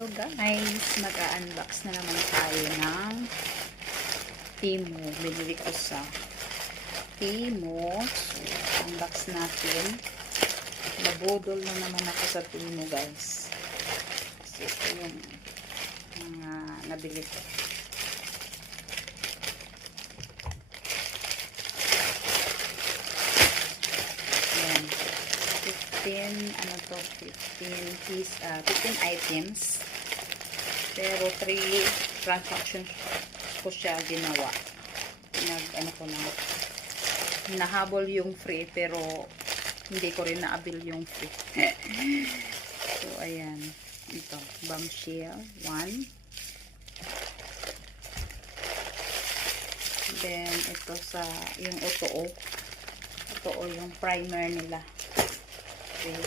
So guys, mag-unbox na naman tayo ng Temu. Binili ko sa Temu. So, unbox natin. Nabudol na naman ako sa Temu guys. Kasi ito yung mga nabili ko. Ayan. 15 items. Pero 3 transactions ko siya ginawa. Nahabol yung free pero hindi ko rin naabil yung free. So, ayan. Ito, bombshell. 1. Then, ito sa, yung Otoo. Otoo yung primer nila. Okay.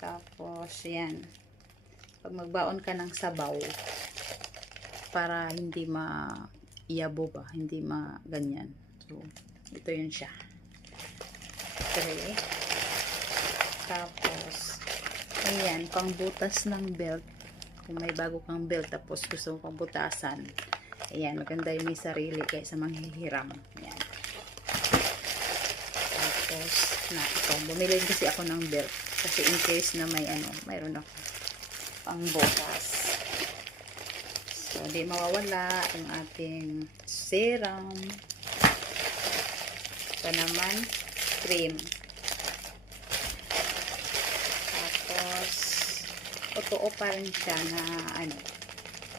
Tapos, yan. Pag magbaon ka ng sabaw, para hindi ma-iyabo ba, hindi ma-ganyan. So, ito yun siya. Okay. Tapos, ayan, pangbutas ng belt. Kung may bago kang belt, tapos gusto mo pang butasan. Ayan, maganda yung may sarili kaysa manghihiram. Ayan. Tapos, ito, bumili kasi ako ng belt. Kasi in case na may mayroon ako pang butas. So, di mawawala ang ating serum. Ito naman, cream. Tapos, Otoo pa rin siya na,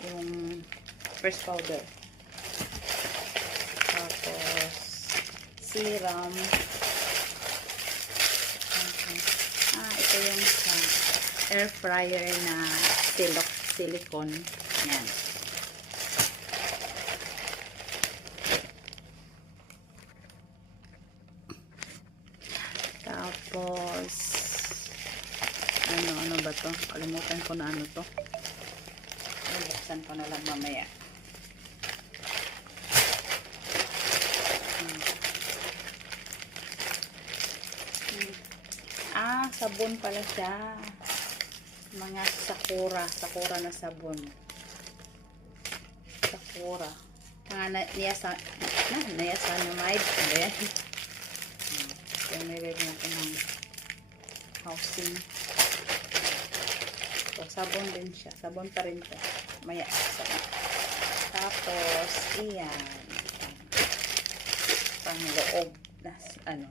yung first powder. Tapos, serum. Ito yung air fryer na silicone. Yan. Tapos, ano ba to? Kalimutan ko na ano to. Buksan ko na lang mamaya. Sabon pala siya. Mga sakura na sabon. Sakura. Niacinamide. Ayan. So, nilagyan natin ng housing. So, sabon din siya. Sabon pa rin siya. Maya. Tapos, iyan. Pang loob. Ayan.